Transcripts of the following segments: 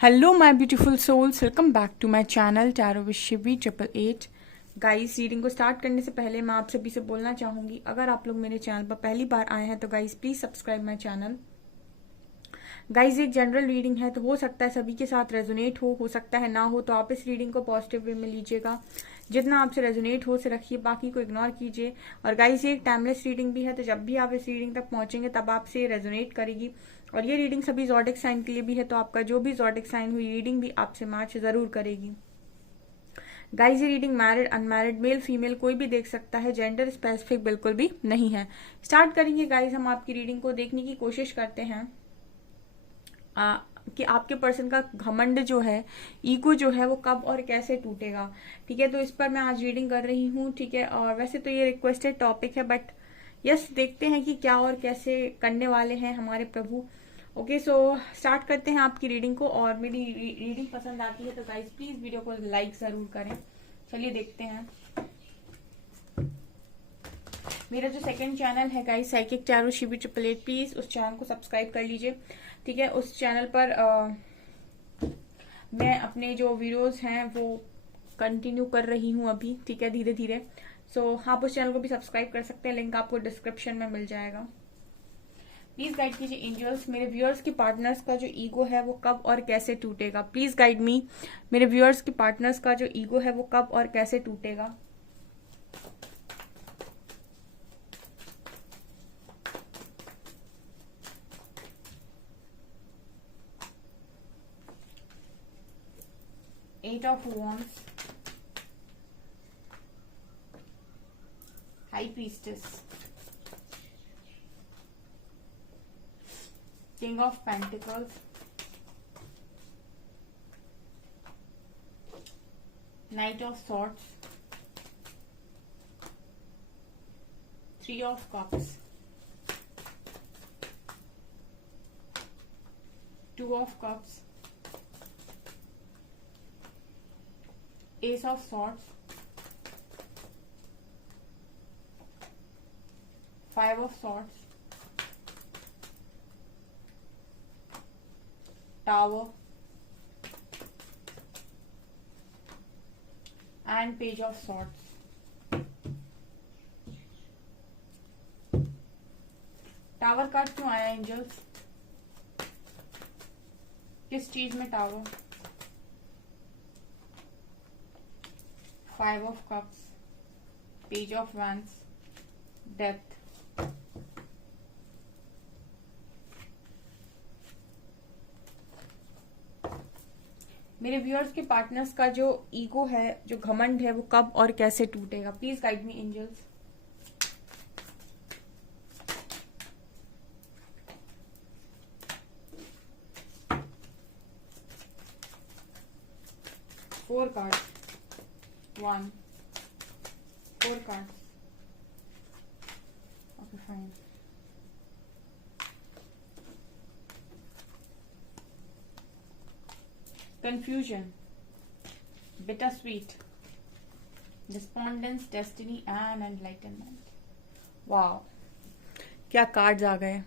Hello my beautiful souls, welcome back to my channel tarot with Shivi 888। Guys, reading को start करने से पहले मैं आप सभी से बोलना चाहूंगी, अगर आप लोग मेरे चैनल पर पहली बार आए हैं तो guys please subscribe my channel. Guys, एक जनरल रीडिंग है तो हो सकता है सभी के साथ रेजोनेट हो सकता है ना हो, तो आप इस रीडिंग को पॉजिटिव वे में लीजिएगा। जितना आपसे रेजोनेट हो से रखिए, बाकी को इग्नोर कीजिए। और गाइस, ये एक टाइमलेस रीडिंग भी है, तो जब भी आप इस रीडिंग तक पहुंचेंगे तब आपसे रेजोनेट करेगी। और ये रीडिंग सभी ज़ोडिक साइन के लिए भी है, तो आपका जो भी ज़ोडिक साइन हुई रीडिंग भी आपसे मैच जरूर करेगी। गाइस, ये reading married unmarried male female कोई भी देख सकता है, जेंडर स्पेसिफिक बिल्कुल भी नहीं है। स्टार्ट करेंगे गाइस, हम आपकी रीडिंग को देखने की कोशिश करते हैं कि आपके पर्सन का घमंड जो है, ईगो जो है, वो कब और कैसे टूटेगा। ठीक है, तो इस पर मैं आज रीडिंग कर रही हूँ। ठीक है, और वैसे तो ये रिक्वेस्टेड टॉपिक है, बट यस, देखते हैं कि क्या और कैसे करने वाले हैं हमारे प्रभु। ओके, सो स्टार्ट करते हैं आपकी रीडिंग को। और मेरी रीडिंग पसंद आती है तो गाइस प्लीज वीडियो को लाइक जरूर करें। चलिए देखते हैं। मेरा जो सेकंड चैनल है guys, psychic tarot Shivi 888, please उस चैनल को सब्सक्राइब कर लीजिए। ठीक है, उस चैनल पर मैं अपने जो वीडियोस हैं वो कंटिन्यू कर रही हूँ अभी। ठीक है, धीरे धीरे। सो आप उस चैनल को भी सब्सक्राइब कर सकते हैं, लिंक आपको डिस्क्रिप्शन में मिल जाएगा। प्लीज गाइड कीजिए एंजल्स, मेरे व्यूअर्स के पार्टनर्स का जो ईगो है वो कब और कैसे टूटेगा। प्लीज गाइड मी, मेरे व्यूअर्स के पार्टनर्स का जो ईगो है वो कब और कैसे टूटेगा। Eight of Wands, High Priestess, King of Pentacles, Knight of Swords, Three of Cups, Two of Cups, Ace of Swords, Five of Swords, Tower, and Page of Swords. Tower card क्यों आया angels? किस चीज में tower? Five of Cups, Page of Wands, Death. मेरे viewers के partners का जो ego है, जो घमंड है, वो कब और कैसे टूटेगा। Please guide me angels. Four card, one, four card. Okay, fine. Confusion, bittersweet, despondence, destiny and enlightenment. Wow, क्या कार्ड्स आ गए।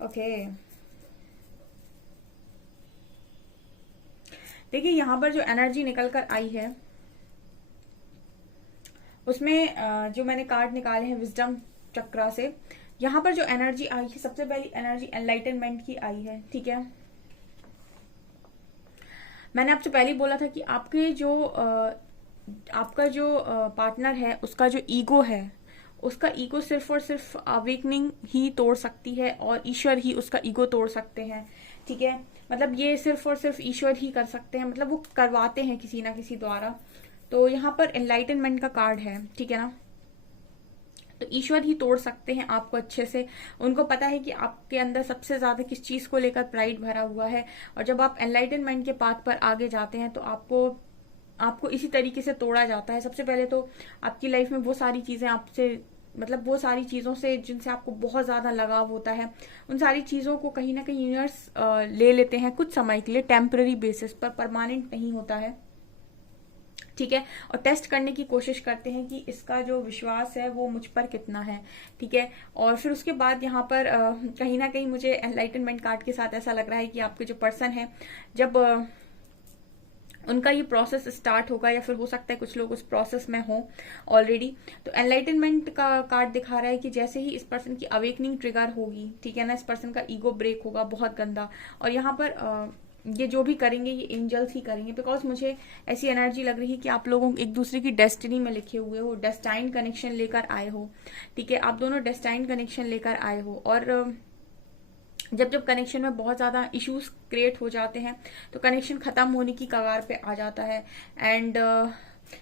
ओके, देखिए यहाँ पर जो एनर्जी निकल कर आई है उसमें जो मैंने कार्ड निकाले हैं विजडम चक्रा से, यहाँ पर जो एनर्जी आई है, सबसे पहली एनर्जी एनलाइटनमेंट की आई है। ठीक है, मैंने आपसे पहले ही बोला था कि आपका जो पार्टनर है उसका जो ईगो है, उसका ईगो सिर्फ और सिर्फ अवेकनिंग ही तोड़ सकती है और ईश्वर ही उसका ईगो तोड़ सकते हैं। ठीक है, मतलब ये सिर्फ और सिर्फ ईश्वर ही कर सकते हैं, मतलब वो करवाते हैं किसी ना किसी द्वारा। तो यहाँ पर एनलाइटनमेंट का कार्ड है। ठीक है ना, तो ईश्वर ही तोड़ सकते हैं आपको अच्छे से। उनको पता है कि आपके अंदर सबसे ज्यादा किस चीज को लेकर प्राइड भरा हुआ है, और जब आप एनलाइटनमेंट के पाथ पर आगे जाते हैं तो आपको इसी तरीके से तोड़ा जाता है। सबसे पहले तो आपकी लाइफ में वो सारी चीजें आपसे, मतलब वो सारी चीजों से जिनसे आपको बहुत ज्यादा लगाव होता है, उन सारी चीजों को कहीं ना कहीं यूनिवर्स ले लेते हैं कुछ समय के लिए, टेम्पररी बेसिस पर, परमानेंट नहीं होता है। ठीक है। और टेस्ट करने की कोशिश करते हैं कि इसका जो विश्वास है वो मुझ पर कितना है, ठीक है। और फिर उसके बाद यहाँ पर कहीं ना कहीं मुझे एनलाइटनमेंट कार्ड के साथ ऐसा लग रहा है कि आपके जो पर्सन है, जब उनका ये प्रोसेस स्टार्ट होगा, या फिर हो सकता है कुछ लोग उस प्रोसेस में हो ऑलरेडी, तो एनलाइटनमेंट का कार्ड दिखा रहा है कि जैसे ही इस पर्सन की अवेकनिंग ट्रिगर होगी, ठीक है ना, इस पर्सन का ईगो ब्रेक होगा बहुत गंदा। और यहाँ पर ये जो भी करेंगे ये एंजल्स ही करेंगे, बिकॉज मुझे ऐसी एनर्जी लग रही है कि आप लोगों एक दूसरे की डेस्टिनी में लिखे हुए हो, डेस्टाइन कनेक्शन लेकर आए हो, ठीक है। आप दोनों डेस्टाइन कनेक्शन लेकर आए हो। और जब जब कनेक्शन में बहुत ज्यादा इश्यूज क्रिएट हो जाते हैं तो कनेक्शन खत्म होने की कगार पे आ जाता है। एंड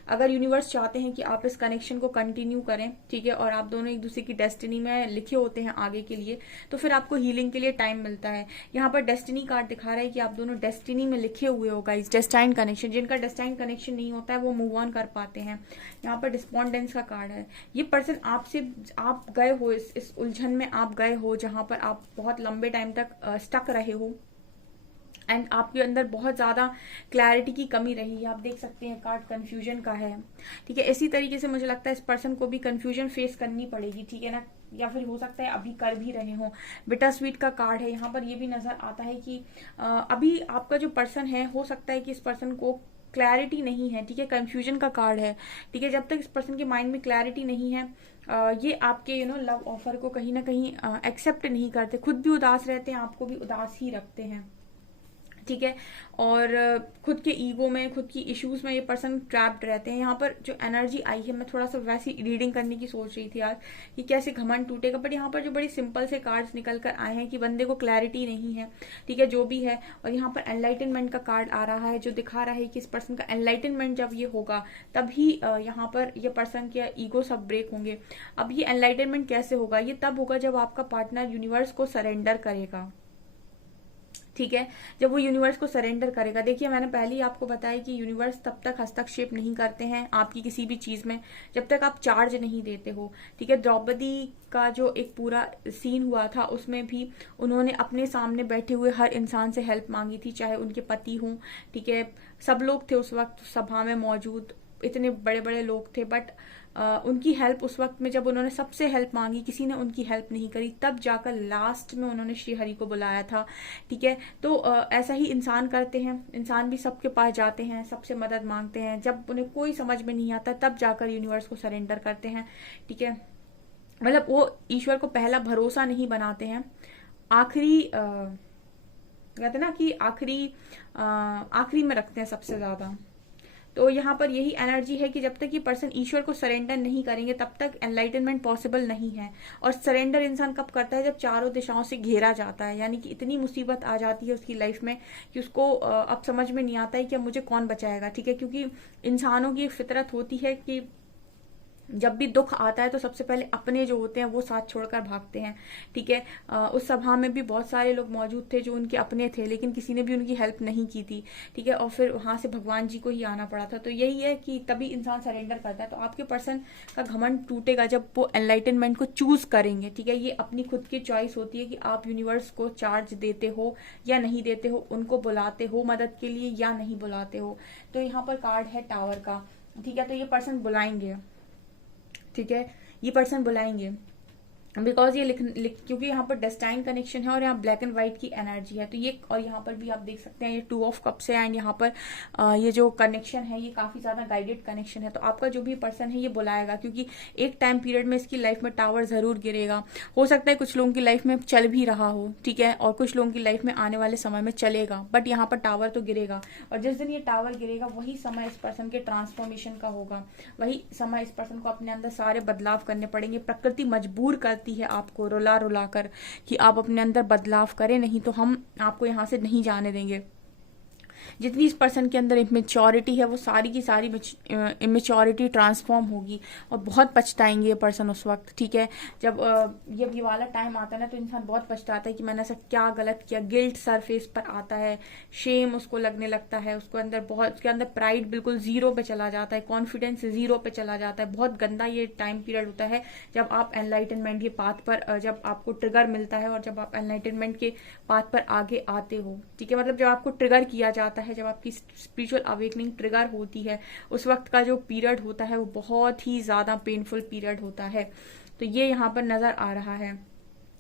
अगर यूनिवर्स चाहते हैं कि आप इस कनेक्शन को कंटिन्यू करें, ठीक है, और आप दोनों एक दूसरे की डेस्टिनी में लिखे होते हैं आगे के लिए, तो फिर आपको हीलिंग के लिए टाइम मिलता है। यहाँ पर डेस्टिनी कार्ड दिखा रहा है कि आप दोनों डेस्टिनी में लिखे हुए हो गाइस, डेस्टाइन कनेक्शन। जिनका डेस्टाइन कनेक्शन नहीं होता है वो मूव ऑन कर पाते हैं। यहाँ पर डिस्पोंडेंस का कार्ड है। ये पर्सन आपसे, आप गए हो इस उलझन में, आप गए हो जहां पर आप बहुत लंबे टाइम तक स्टक रहे हो एंड आपके अंदर बहुत ज्यादा क्लैरिटी की कमी रही है। आप देख सकते हैं कार्ड कंफ्यूजन का है, ठीक है। इसी तरीके से मुझे लगता है इस पर्सन को भी कंफ्यूजन फेस करनी पड़ेगी, ठीक है ना, या फिर हो सकता है अभी कर भी रहे हो। बिटर स्वीट का कार्ड है। यहाँ पर ये भी नजर आता है कि अभी आपका जो पर्सन है, हो सकता है कि इस पर्सन को क्लैरिटी नहीं है, ठीक है, कंफ्यूजन का कार्ड है, ठीक है। जब तक इस पर्सन के माइंड में क्लैरिटी नहीं है, ये आपके लव ऑफर को कहीं ना कहीं एक्सेप्ट नहीं करते, खुद भी उदास रहते हैं, आपको भी उदास ही रखते हैं, ठीक है। और खुद के ईगो में, खुद की इश्यूज में ये पर्सन ट्रैप्ड रहते हैं। यहाँ पर जो एनर्जी आई है, मैं थोड़ा सा वैसी रीडिंग करने की सोच रही थी आज कि कैसे घमंड टूटेगा, बट यहाँ पर जो बड़ी सिंपल से कार्ड्स निकल कर आए हैं कि बंदे को क्लैरिटी नहीं है, ठीक है, जो भी है। और यहाँ पर एनलाइटनमेंट का कार्ड आ रहा है जो दिखा रहा है कि इस पर्सन का एनलाइटनमेंट जब ये होगा तभी यहाँ पर ये पर्सन के ईगो सब ब्रेक होंगे। अब ये एनलाइटनमेंट कैसे होगा? ये तब होगा जब आपका पार्टनर यूनिवर्स को सरेंडर करेगा, ठीक है, जब वो यूनिवर्स को सरेंडर करेगा। देखिए, मैंने पहले ही आपको बताया कि यूनिवर्स तब तक हस्तक्षेप नहीं करते हैं आपकी किसी भी चीज में जब तक आप चार्ज नहीं देते हो, ठीक है। द्रौपदी का जो एक पूरा सीन हुआ था उसमें भी उन्होंने अपने सामने बैठे हुए हर इंसान से हेल्प मांगी थी, चाहे उनके पति हों, ठीक है, सब लोग थे उस वक्त सभा में मौजूद, इतने बड़े बड़े लोग थे, बट उनकी हेल्प उस वक्त में जब उन्होंने सबसे हेल्प मांगी, किसी ने उनकी हेल्प नहीं करी, तब जाकर लास्ट में उन्होंने श्री हरि को बुलाया था, ठीक है। तो ऐसा ही इंसान करते हैं, इंसान भी सबके पास जाते हैं, सबसे मदद मांगते हैं, जब उन्हें कोई समझ में नहीं आता तब जाकर यूनिवर्स को सरेंडर करते हैं, ठीक है। मतलब वो ईश्वर को पहला भरोसा नहीं बनाते हैं, आखिरी कहते ना कि आखिरी में रखते हैं सबसे ज्यादा। तो यहाँ पर यही एनर्जी है कि जब तक ये पर्सन ईश्वर को सरेंडर नहीं करेंगे तब तक एनलाइटनमेंट पॉसिबल नहीं है। और सरेंडर इंसान कब करता है? जब चारों दिशाओं से घेरा जाता है, यानी कि इतनी मुसीबत आ जाती है उसकी लाइफ में कि उसको अब समझ में नहीं आता है कि अब मुझे कौन बचाएगा, ठीक है। क्योंकि इंसानों की एक फितरत होती है कि जब भी दुख आता है तो सबसे पहले अपने जो होते हैं वो साथ छोड़कर भागते हैं, ठीक है। उस सभा में भी बहुत सारे लोग मौजूद थे जो उनके अपने थे, लेकिन किसी ने भी उनकी हेल्प नहीं की थी, ठीक है। और फिर वहां से भगवान जी को ही आना पड़ा था। तो यही है कि तभी इंसान सरेंडर करता है। तो आपके पर्सन का घमंड टूटेगा जब वो एनलाइटनमेंट को चूज करेंगे, ठीक है। ये अपनी खुद की चॉइस होती है कि आप यूनिवर्स को चार्ज देते हो या नहीं देते हो, उनको बुलाते हो मदद के लिए या नहीं बुलाते हो। तो यहाँ पर कार्ड है टावर का, ठीक है। तो ये पर्सन बुलाएंगे, ठीक है, ये पर्सन बुलाएंगे बिकॉज ये क्योंकि यहाँ पर डेस्टाइन कनेक्शन है और यहाँ ब्लैक एंड व्हाइट की एनर्जी है। तो ये, और यहाँ पर भी आप देख सकते हैं ये 2 ऑफ कप्स है एंड यहाँ पर ये जो कनेक्शन है ये काफी ज्यादा गाइडेड कनेक्शन है। तो आपका जो भी पर्सन है ये बुलाएगा, क्योंकि एक टाइम पीरियड में इसकी लाइफ में टावर जरूर गिरेगा। हो सकता है कुछ लोगों की लाइफ में चल भी रहा हो, ठीक है, और कुछ लोगों की लाइफ में आने वाले समय में चलेगा, बट यहाँ पर टावर तो गिरेगा। और जिस दिन ये टावर गिरेगा वही समय इस पर्सन के ट्रांसफॉर्मेशन का होगा, वही समय इस पर्सन को अपने अंदर सारे बदलाव करने पड़ेंगे। प्रकृति मजबूर करती है आपको रुला रुला कर कि आप अपने अंदर बदलाव करें, नहीं तो हम आपको यहां से नहीं जाने देंगे। जितनी इस पर्सन के अंदर इमेच्योरिटी है वो सारी की सारी इमेच्योरिटी ट्रांसफॉर्म होगी और बहुत पछताएंगे ये पर्सन उस वक्त, ठीक है। जब ये वाला टाइम आता है ना तो इंसान बहुत पछताता है कि मैंने ऐसा क्या गलत किया। गिल्ट सरफेस पर आता है, शेम उसको लगने लगता है, उसके अंदर प्राइड बिल्कुल 0 पे चला जाता है, कॉन्फिडेंस 0 पे चला जाता है। बहुत गंदा ये टाइम पीरियड होता है जब आप एनलाइटनमेंट के पाथ पर, जब आपको ट्रिगर मिलता है और जब आप एनलाइटनमेंट के पाथ पर आगे आते हो, ठीक है। मतलब जब आपको ट्रिगर किया जाता आता है, जब आपकी स्पिरिचुअल अवेकनिंग ट्रिगर होती है, उस वक्त का जो पीरियड होता है वो बहुत ही ज़्यादा पेनफुल पीरियड होता है। तो ये यहाँ पर नज़र आ रहा है।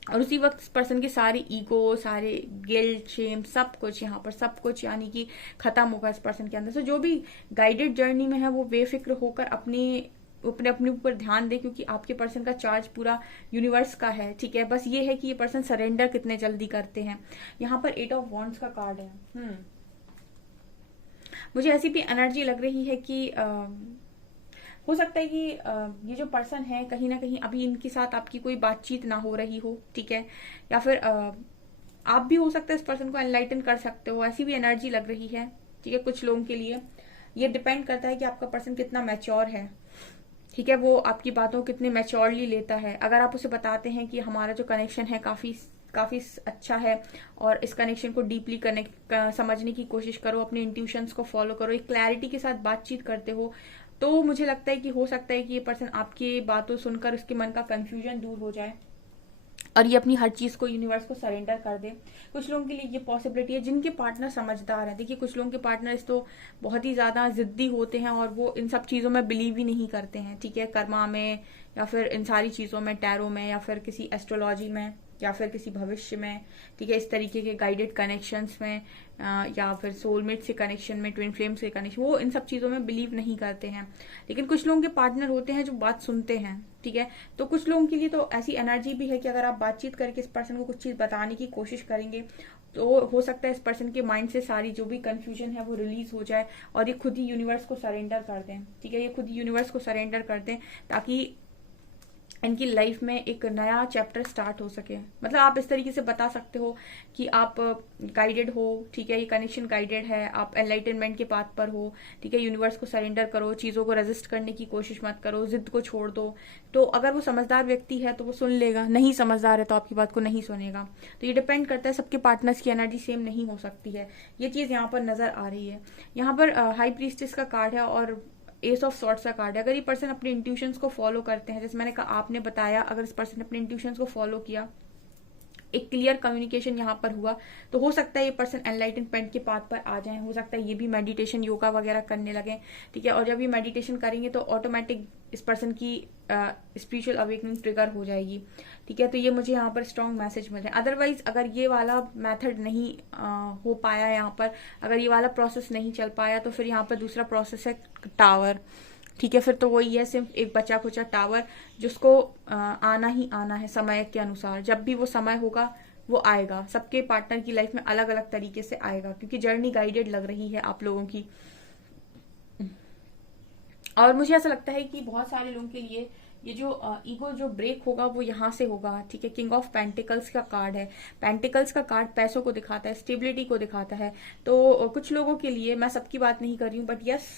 और उसी वक्त इस पर्सन के सारे ईगो, सारे गिल्ट, शेम, सब कुछ यहाँ पर सब कुछ यानी कि खत्म होगा इस पर्सन के अंदर से। जो भी गाइडेड जर्नी में है वो बेफिक्र होकर अपने ऊपर ध्यान दे, क्योंकि आपके पर्सन का चार्ज पूरा यूनिवर्स का है। ठीक है, बस ये है कि ये पर्सन सरेंडर कितने जल्दी करते हैं। यहाँ पर 8 ऑफ वॉन्ड्स का कार्ड है। मुझे ऐसी भी एनर्जी लग रही है कि हो सकता है कि ये जो पर्सन है कहीं ना कहीं अभी इनके साथ आपकी कोई बातचीत ना हो रही हो। ठीक है, या फिर आप भी हो सकता है इस पर्सन को एनलाइटन कर सकते हो, ऐसी भी एनर्जी लग रही है। ठीक है, कुछ लोगों के लिए ये डिपेंड करता है कि आपका पर्सन कितना मैच्योर है। ठीक है, वो आपकी बातों को कितने मैच्योरली लेता है। अगर आप उसे बताते हैं कि हमारा जो कनेक्शन है काफी अच्छा है और इस कनेक्शन को डीपली समझने की कोशिश करो, अपने इंट्यूशंस को फॉलो करो, एक क्लैरिटी के साथ बातचीत करते हो, तो मुझे लगता है कि हो सकता है कि ये पर्सन आपकी बातों सुनकर उसके मन का कंफ्यूजन दूर हो जाए और ये अपनी हर चीज को यूनिवर्स को सरेंडर कर दे। कुछ लोगों के लिए ये पॉसिबिलिटी है जिनके पार्टनर समझदार है। देखिए, कुछ लोगों के पार्टनर्स तो बहुत ही ज्यादा जिद्दी होते हैं और वो इन सब चीजों में बिलीव ही नहीं करते हैं। ठीक है, कर्मा में या फिर इन सारी चीजों में, टैरो में या फिर किसी एस्ट्रोलॉजी में या फिर किसी भविष्य में। ठीक है, इस तरीके के गाइडेड कनेक्शंस में या फिर सोलमेट से कनेक्शन में, ट्विन फ्लेम से कनेक्शन, वो इन सब चीजों में बिलीव नहीं करते हैं। लेकिन कुछ लोगों के पार्टनर होते हैं जो बात सुनते हैं। ठीक है, तो कुछ लोगों के लिए तो ऐसी एनर्जी भी है कि अगर आप बातचीत करके इस पर्सन को कुछ चीज बताने की कोशिश करेंगे तो हो सकता है इस पर्सन के माइंड से सारी जो भी कंफ्यूजन है वो रिलीज हो जाए और ये खुद ही यूनिवर्स को सरेंडर कर दें। ठीक है, ये खुद ही यूनिवर्स को सरेंडर कर दें ताकि इनकी लाइफ में एक नया चैप्टर स्टार्ट हो सके। मतलब आप इस तरीके से बता सकते हो कि आप गाइडेड हो। ठीक है, ये कनेक्शन गाइडेड है, आप एनलाइटनमेंट के पाथ पर हो। ठीक है, यूनिवर्स को सरेंडर करो, चीजों को रेजिस्ट करने की कोशिश मत करो, जिद को छोड़ दो। तो अगर वो समझदार व्यक्ति है तो वो सुन लेगा, नहीं समझदार है तो आपकी बात को नहीं सुनेगा। तो ये डिपेंड करता है, सबके पार्टनर्स की एनर्जी सेम नहीं हो सकती है। ये चीज यहाँ पर नजर आ रही है। यहाँ पर हाई प्रीस्टेस का कार्ड है और एस ऑफ सॉर्ट्स का कार्ड है। अगर ये पर्सन अपने इंट्यूशंस को फॉलो करते हैं, जैसे मैंने कहा, आपने बताया, अगर इस पर्सन ने अपने इंट्यूशंस को फॉलो किया, एक क्लियर कम्युनिकेशन यहाँ पर हुआ, तो हो सकता है ये पर्सन एनलाइटनमेंट के पाथ पर आ जाए। हो सकता है ये भी मेडिटेशन, योगा वगैरह करने लगे। ठीक है, और जब ये मेडिटेशन करेंगे तो ऑटोमेटिक इस पर्सन की स्पिरिचुअल अवेकनिंग ट्रिगर हो जाएगी। ठीक है, तो ये मुझे यहाँ पर स्ट्रॉन्ग मैसेज मिल रहा है। अदरवाइज अगर ये वाला मेथड नहीं हो पाया, यहाँ पर अगर ये वाला प्रोसेस नहीं चल पाया, तो फिर यहाँ पर दूसरा प्रोसेस है टावर। ठीक है, फिर तो वही है, सिर्फ एक बचा खुचा टावर जिसको आना ही आना है समय के अनुसार। जब भी वो समय होगा वो आएगा। सबके पार्टनर की लाइफ में अलग अलग तरीके से आएगा, क्योंकि जर्नी गाइडेड लग रही है आप लोगों की। और मुझे ऐसा लगता है कि बहुत सारे लोगों के लिए ये जो ईगो जो ब्रेक होगा वो यहाँ से होगा। ठीक है, किंग ऑफ पेंटिकल्स का कार्ड है। पेंटिकल्स का कार्ड पैसों को दिखाता है, स्टेबिलिटी को दिखाता है। तो कुछ लोगों के लिए, मैं सबकी बात नहीं कर रही हूँ, बट यस,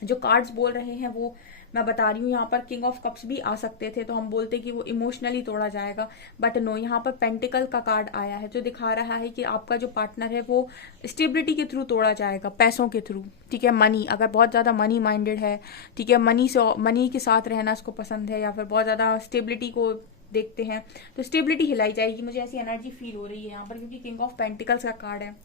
जो कार्ड्स बोल रहे हैं वो मैं बता रही हूँ। यहाँ पर किंग ऑफ कप्स भी आ सकते थे, तो हम बोलते कि वो इमोशनली तोड़ा जाएगा, बट नो, यहाँ पर पेंटिकल का कार्ड आया है जो दिखा रहा है कि आपका जो पार्टनर है वो स्टेबिलिटी के थ्रू तोड़ा जाएगा, पैसों के थ्रू। ठीक है, मनी, अगर बहुत ज्यादा मनी माइंडेड है, ठीक है, मनी के साथ रहना उसको पसंद है, या फिर बहुत ज्यादा स्टेबिलिटी को देखते हैं, तो स्टेबिलिटी हिलाई जाएगी। मुझे ऐसी एनर्जी फील हो रही है यहाँ पर, क्योंकि किंग ऑफ पेंटिकल्स का कार्ड है।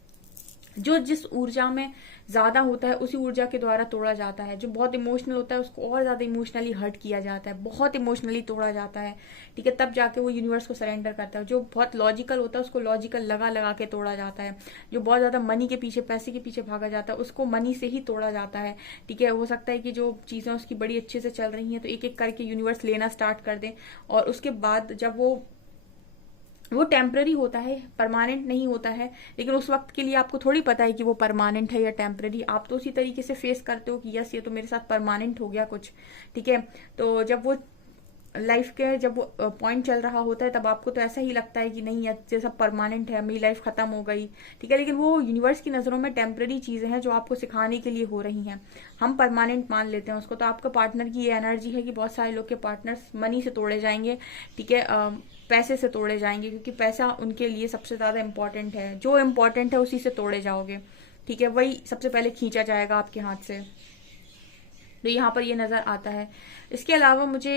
जो जिस ऊर्जा में ज्यादा होता है उसी ऊर्जा के द्वारा तोड़ा जाता है। जो बहुत इमोशनल होता है उसको और ज्यादा इमोशनली हर्ट किया जाता है, बहुत इमोशनली तोड़ा जाता है। ठीक है, तब जाके वो यूनिवर्स को सरेंडर करता है। जो बहुत लॉजिकल होता है उसको लॉजिकल लगा लगा के तोड़ा जाता है। जो बहुत ज्यादा मनी के पीछे, पैसे के पीछे भागा जाता है, उसको मनी से ही तोड़ा जाता है। ठीक है, हो सकता है कि जो चीजें उसकी बड़ी अच्छे से चल रही हैं तो एक एक करके यूनिवर्स लेना स्टार्ट कर दे, और उसके बाद जब वो टेम्पररी होता है, परमानेंट नहीं होता है। लेकिन उस वक्त के लिए आपको थोड़ी पता है कि वो परमानेंट है या टेम्पररी। आप तो उसी तरीके से फेस करते हो कि यस, ये तो मेरे साथ परमानेंट हो गया कुछ। ठीक है, तो जब वो लाइफ के जब वो पॉइंट चल रहा होता है तब आपको तो ऐसा ही लगता है कि नहीं, ये सब परमानेंट है, मेरी लाइफ खत्म हो गई। ठीक है, लेकिन वो यूनिवर्स की नजरों में टेम्पररी चीजें हैं जो आपको सिखाने के लिए हो रही हैं। हम परमानेंट मान लेते हैं उसको। तो आपका पार्टनर की ये एनर्जी है कि बहुत सारे लोग के पार्टनर्स मनी से तोड़े जाएंगे। ठीक है, पैसे से तोड़े जाएंगे, क्योंकि पैसा उनके लिए सबसे ज्यादा इंपॉर्टेंट है। जो इंपॉर्टेंट है उसी से तोड़े जाओगे। ठीक है, वही सबसे पहले खींचा जाएगा आपके हाथ से। तो यहाँ पर ये नजर आता है। इसके अलावा मुझे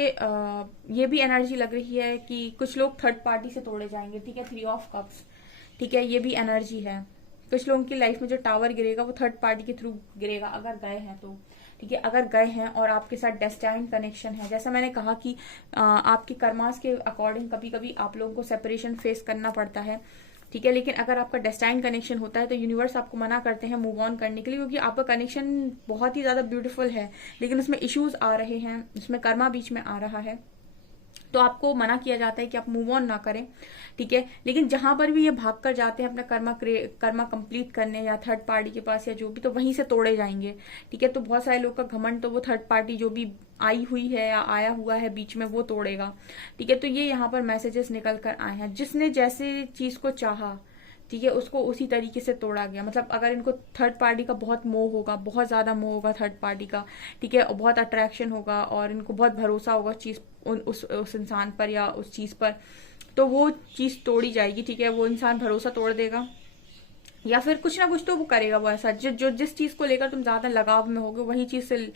ये भी एनर्जी लग रही है कि कुछ लोग थर्ड पार्टी से तोड़े जाएंगे। ठीक है, 3 ऑफ कप्स। ठीक है, ये भी एनर्जी है। कुछ लोगों की लाइफ में जो टावर गिरेगा वो थर्ड पार्टी के थ्रू गिरेगा, अगर गए हैं तो, ठीक है। अगर गए हैं और आपके साथ डेस्टाइन कनेक्शन है, जैसा मैंने कहा कि आपके कर्मास के अकॉर्डिंग कभी कभी आप लोगों को सेपरेशन फेस करना पड़ता है, ठीक है। लेकिन अगर आपका डेस्टाइन कनेक्शन होता है तो यूनिवर्स आपको मना करते हैं मूव ऑन करने के लिए, क्योंकि आपका कनेक्शन बहुत ही ज्यादा ब्यूटीफुल है, लेकिन उसमें इश्यूज आ रहे हैं, उसमें कर्मा बीच में आ रहा है, तो आपको मना किया जाता है कि आप मूव ऑन ना करें, ठीक है। लेकिन जहां पर भी ये भाग कर जाते हैं अपना कर्मा कंप्लीट करने या थर्ड पार्टी के पास या जो भी, तो वहीं से तोड़े जाएंगे, ठीक है। तो बहुत सारे लोग का घमंड तो वो थर्ड पार्टी जो भी आई हुई है या आया हुआ है बीच में वो तोड़ेगा, ठीक है। तो ये यहाँ पर मैसेजेस निकल कर आए हैं, जिसने जैसे चीज को चाहा, ठीक है, उसको उसी तरीके से तोड़ा गया। मतलब अगर इनको थर्ड पार्टी का बहुत मोह होगा, बहुत ज्यादा मोह होगा थर्ड पार्टी का, ठीक है, और बहुत अट्रैक्शन होगा और इनको बहुत भरोसा होगा चीज उस इंसान पर या उस चीज पर, तो वो चीज तोड़ी जाएगी, ठीक है। वो इंसान भरोसा तोड़ देगा या फिर कुछ ना कुछ तो वो करेगा, वो ऐसा जो जिस चीज को लेकर तुम ज्यादा लगाव में होगे वही चीज से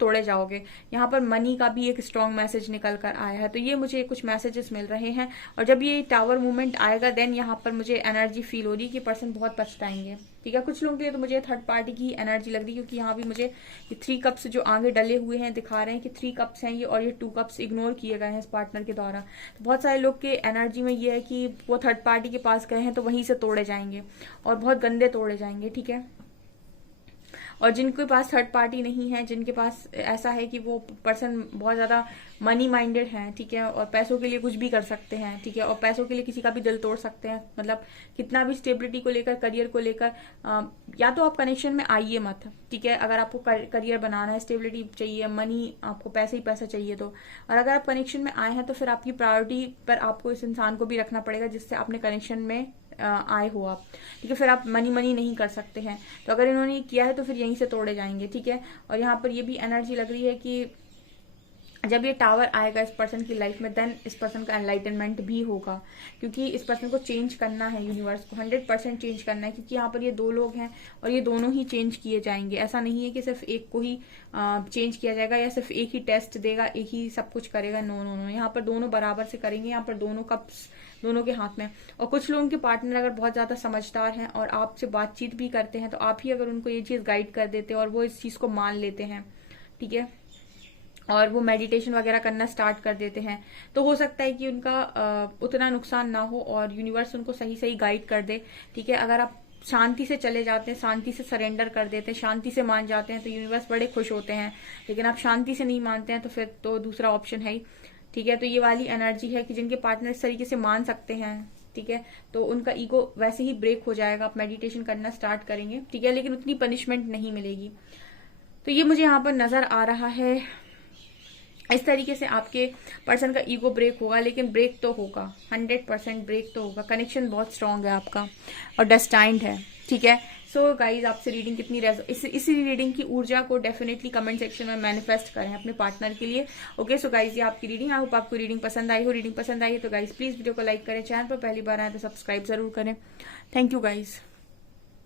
तोड़े जाओगे। यहाँ पर मनी का भी एक स्ट्रॉन्ग मैसेज निकल कर आया है, तो ये मुझे कुछ मैसेजेस मिल रहे हैं। और जब ये टावर मूवमेंट आएगा देन यहाँ पर मुझे एनर्जी फील हो रही है कि पर्सन बहुत पछताएंगे, ठीक है। कुछ लोगों के लिए तो मुझे थर्ड पार्टी की एनर्जी लग रही है, क्योंकि यहाँ भी मुझे ये 3 कप्स जो आगे डले हुए हैं दिखा रहे हैं कि 3 कप्स हैं ये, और ये 2 कप्स इग्नोर किए गए हैं इस पार्टनर के द्वारा। तो बहुत सारे लोग के एनर्जी में ये है कि वो थर्ड पार्टी के पास गए हैं तो वहीं से तोड़े जाएंगे और बहुत गंदे तोड़े जाएंगे, ठीक है। और जिनके पास थर्ड पार्टी नहीं है, जिनके पास ऐसा है कि वो पर्सन बहुत ज्यादा मनी माइंडेड है, ठीक है, और पैसों के लिए कुछ भी कर सकते हैं, ठीक है, और पैसों के लिए किसी का भी दिल तोड़ सकते हैं, मतलब कितना भी स्टेबिलिटी को लेकर, करियर को लेकर, या तो आप कनेक्शन में आइए मत, ठीक है। अगर आपको करियर बनाना है, स्टेबिलिटी चाहिए, मनी, आपको पैसे ही पैसा चाहिए तो, और अगर आप कनेक्शन में आए हैं तो फिर आपकी प्रायोरिटी पर आपको इस इंसान को भी रखना पड़ेगा जिससे आपने कनेक्शन में आए हो आप, ठीक है। फिर आप मनी नहीं कर सकते हैं, तो अगर इन्होंने ये किया है तो फिर यहीं से तोड़े जाएंगे, ठीक है। और यहाँ पर ये भी एनर्जी लग रही है कि जब ये टावर आएगा इस पर्सन की लाइफ में देन इस पर्सन का एनलाइटनमेंट भी होगा, क्योंकि इस पर्सन को चेंज करना है, यूनिवर्स को 100% चेंज करना है, क्योंकि यहाँ पर ये 2 लोग हैं और ये दोनों ही चेंज किए जाएंगे। ऐसा नहीं है कि सिर्फ एक को ही चेंज किया जाएगा या सिर्फ एक ही टेस्ट देगा, एक ही सब कुछ करेगा, नो नो नो, यहाँ पर दोनों बराबर से करेंगे। यहाँ पर दोनों कप्स दोनों के हाथ में। और कुछ लोगों के पार्टनर अगर बहुत ज्यादा समझदार हैं और आपसे बातचीत भी करते हैं तो आप ही अगर उनको ये चीज गाइड कर देते हैं और वो इस चीज को मान लेते हैं, ठीक है, और वो मेडिटेशन वगैरह करना स्टार्ट कर देते हैं, तो हो सकता है कि उनका उतना नुकसान ना हो और यूनिवर्स उनको सही सही गाइड कर दे, ठीक है। अगर आप शांति से चले जाते हैं, शांति से सरेंडर कर देते हैं, शांति से मान जाते हैं तो यूनिवर्स बड़े खुश होते हैं। लेकिन आप शांति से नहीं मानते हैं तो फिर तो दूसरा ऑप्शन है ही, ठीक है। तो ये वाली एनर्जी है कि जिनके पार्टनर इस तरीके से मान सकते हैं, ठीक है, तो उनका ईगो वैसे ही ब्रेक हो जाएगा, आप मेडिटेशन करना स्टार्ट करेंगे, ठीक है, लेकिन उतनी पनिशमेंट नहीं मिलेगी। तो ये मुझे यहाँ पर नजर आ रहा है। इस तरीके से आपके पर्सन का ईगो ब्रेक होगा, लेकिन ब्रेक तो होगा, 100% ब्रेक तो होगा। कनेक्शन बहुत स्ट्रांग है आपका और डेस्टाइंड है, ठीक है। सो गाइज, आपसे रीडिंग कितनी इसी रीडिंग की ऊर्जा को डेफिनेटली कमेंट सेक्शन में मैनिफेस्ट करें अपने पार्टनर के लिए। ओके, सो गाइज, ये आपकी रीडिंग। आई होप आपको रीडिंग पसंद आई हो। रीडिंग पसंद आई है तो गाइज प्लीज वीडियो को लाइक करें, चैनल पर पहली बार आए तो सब्सक्राइब जरूर करें। Thank you guys.